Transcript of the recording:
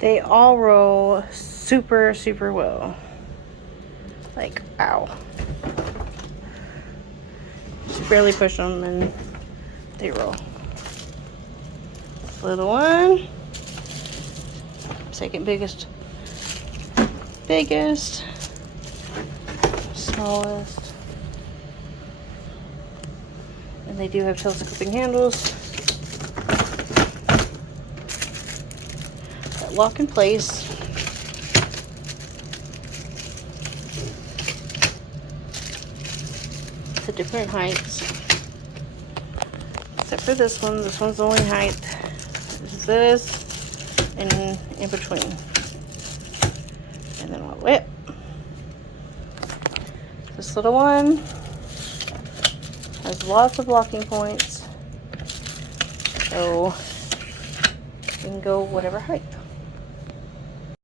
They all roll super, super well. Like, ow. Just barely push them and they roll. Little one. Second biggest. Biggest. Smallest. And they do have telescoping handles that lock in place. To different heights. Except for this one. This one's the only height. There's this and in between. And then I'll whip. This little one has lots of locking points. So you can go whatever height.